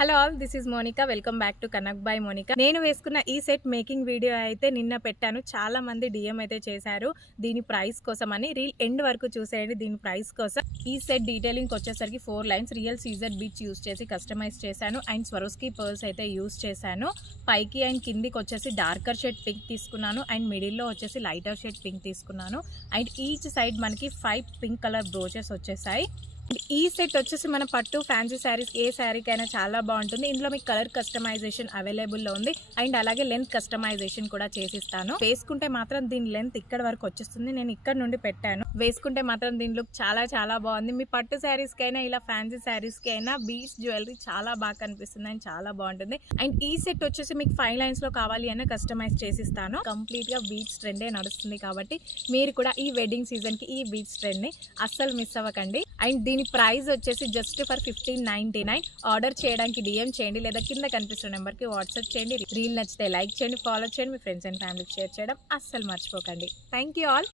Hello all, this is Monika. Welcome back to Kanak by Monika. నేను వేసుకున్న ఈ సెట్ మేకింగ్ వీడియో అయితే నిన్న పెట్టాను. చాలా మంది డిఎం అయితే చేశారు దీని ప్రైస్ కోసం అని. రీల్ ఎండ్ వరకు చూసేయండి దీని ప్రైస్ కోసం. ఈ సెట్ డీటెయిలింగ్ వచ్చేసరికి 4 లైన్స్ రియల్ సీజర్ బీట్స్ యూస్ చేసి కస్టమైజ్ చేశాను. అండ్ స్వరోస్కీ పర్ల్స్ అయితే యూస్ చేశాను. పైకి అండ్ కిందికి వచ్చేసి డార్కర్ షేడ్ పింక్ తీసుకున్నాను. అండ్ మిడిల్లో వచ్చేసి లైటర్ షేడ్ పింక్ తీసుకున్నాను. అండ్ ఈచ్ సైడ్ మనకి 5 పింక్ కలర్ బ్రోచెస్ వచ్చేసాయి. ఈ సెట్ వచ్చేసి మన పట్టు ఫ్యాన్సీ శారీస్ ఏ శారీకైనా చాలా బాగుంటుంది. ఇందులో మీకు కలర్ కస్టమైజేషన్ అవైలబుల్లో ఉంది. అండ్ అలాగే లెంత్ కస్టమైజేషన్ కూడా చేసిస్తాను. వేసుకుంటే మాత్రం దీని లెంత్ ఇక్కడ వరకు వచ్చేస్తుంది. నేను ఇక్కడ నుండి పెట్టాను. వేసుకుంటే మాత్రం దీని లుక్ చాలా చాలా బాగుంది. మీ పట్టు శారీస్కి అయినా ఇలా ఫ్యాన్సీ శారీస్కి అయినా బీడ్స్ జ్యువెలరీ చాలా బాగా కనిపిస్తుంది అండ్ చాలా బాగుంటుంది. అండ్ ఈ సెట్ వచ్చేసి మీకు 5 లైన్స్ లో కావాలి అన్న కస్టమైజ్ చేసిస్తాను. కంప్లీట్ గా బీడ్స్ ట్రెండే నడుస్తుంది కాబట్టి మీరు కూడా ఈ వెడ్డింగ్ సీజన్ కి ఈ బీడ్స్ ట్రెండ్ ని అస్సలు మిస్ అవ్వకండి. అండ్ దీని ప్రైస్ వచ్చేసి జస్ట్ ఫర్ 1599. ఆర్డర్ చేయడానికి డిఎం చేయండి లేదా కింద కనిపిస్తున్న నెంబర్ కి వాట్సాప్ చేయండి. రీల్ నచ్చితే లైక్ చేయండి, ఫాలో చేయండి, మీ ఫ్రెండ్స్ అండ్ ఫ్యామిలీకి షేర్ చేయడం అస్సలు మర్చిపోకండి. Thank you all.